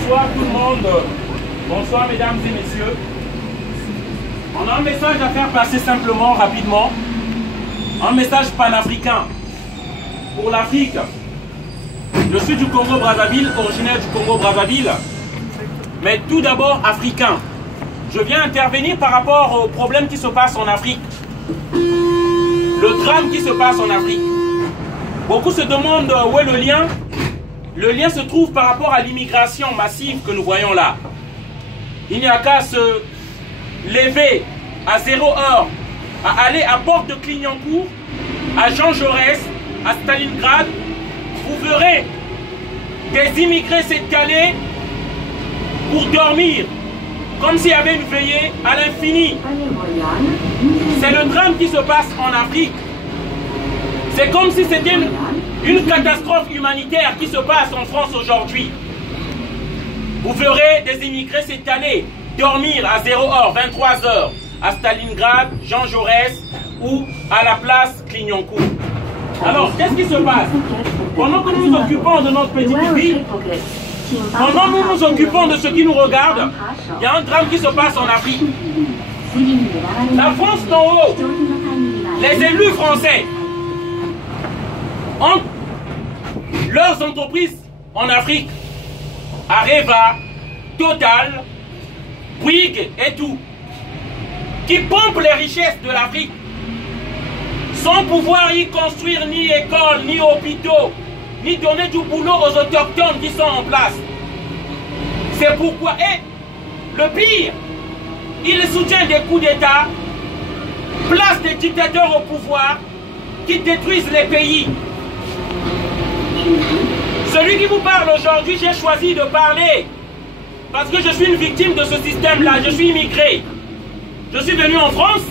Bonsoir tout le monde. Bonsoir mesdames et messieurs. On a un message à faire passer simplement, rapidement. Un message panafricain pour l'Afrique. Je suis du Congo-Brazzaville, originaire du Congo-Brazzaville, mais tout d'abord africain. Je viens intervenir par rapport aux problèmes qui se passent en Afrique. Le drame qui se passe en Afrique. Beaucoup se demandent où est le lien. Le lien se trouve par rapport à l'immigration massive que nous voyons là. Il n'y a qu'à se lever à 0 heure, à aller à Porte de Clignancourt, à Jean Jaurès, à Stalingrad. Vous verrez des immigrés s'étaler pour dormir, comme s'il y avait une veillée à l'infini. C'est le drame qui se passe en Afrique. C'est comme si c'était une catastrophe humanitaire qui se passe en France aujourd'hui. Vous verrez des immigrés s'étaler, dormir à 0 heure, 23 heures, à Stalingrad, Jean Jaurès ou à la place Clignancourt. Alors, qu'est-ce qui se passe? Pendant que nous nous occupons de notre petite vie, pendant que nous nous occupons de ce qui nous regarde, il y a un drame qui se passe en Afrique. La France d'en haut, les élus français, ont leurs entreprises en Afrique, Areva, Total, Bouygues et tout, qui pompent les richesses de l'Afrique, sans pouvoir y construire ni écoles, ni hôpitaux, ni donner du boulot aux autochtones qui sont en place. C'est pourquoi, et le pire, il soutient des coups d'État, place des dictateurs au pouvoir, qui détruisent les pays. Celui qui vous parle aujourd'hui, j'ai choisi de parler parce que je suis une victime de ce système-là. Je suis immigré. Je suis venu en France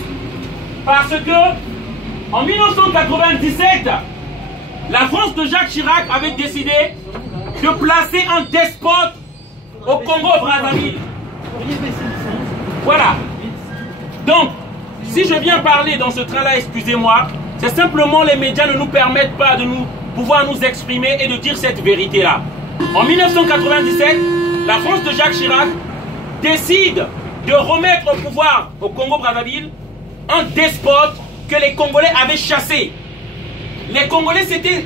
parce que en 1997, la France de Jacques Chirac avait décidé de placer un despote au Congo-Brazzaville. Voilà. Donc, si je viens parler dans ce train-là, excusez-moi, c'est simplement les médias ne nous permettent pas de pouvoir nous exprimer et de dire cette vérité-là. En 1997, la France de Jacques Chirac décide de remettre au pouvoir au Congo-Brazzaville un despote que les Congolais avaient chassé. Les Congolais s'étaient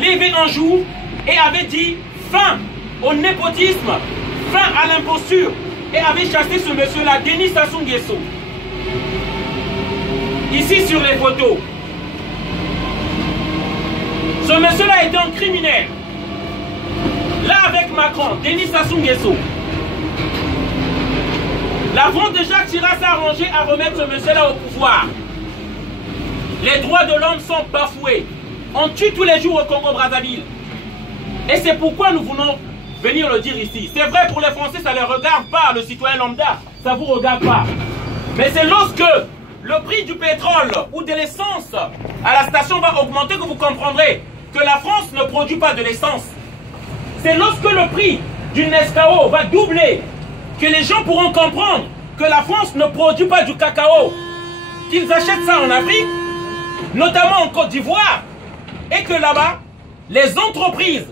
levés un jour et avaient dit fin au népotisme, fin à l'imposture, et avaient chassé ce monsieur-là, Denis Sassou Nguesso. Ici sur les photos. Ce monsieur-là était un criminel. Là avec Macron, Denis Sassou Nguesso. La France de Jacques Chirac s'est arrangée à remettre ce monsieur-là au pouvoir. Les droits de l'homme sont bafoués. On tue tous les jours au Congo-Brazzaville. Et c'est pourquoi nous voulons venir le dire ici. C'est vrai, pour les Français, ça ne les regarde pas, le citoyen lambda. Ça ne vous regarde pas. Mais c'est lorsque le prix du pétrole ou de l'essence à la station va augmenter que vous comprendrez que la France ne produit pas de l'essence. C'est lorsque le prix d'une Nescao va doubler que les gens pourront comprendre que la France ne produit pas du cacao, qu'ils achètent ça en Afrique, notamment en Côte d'Ivoire, et que là-bas, les entreprises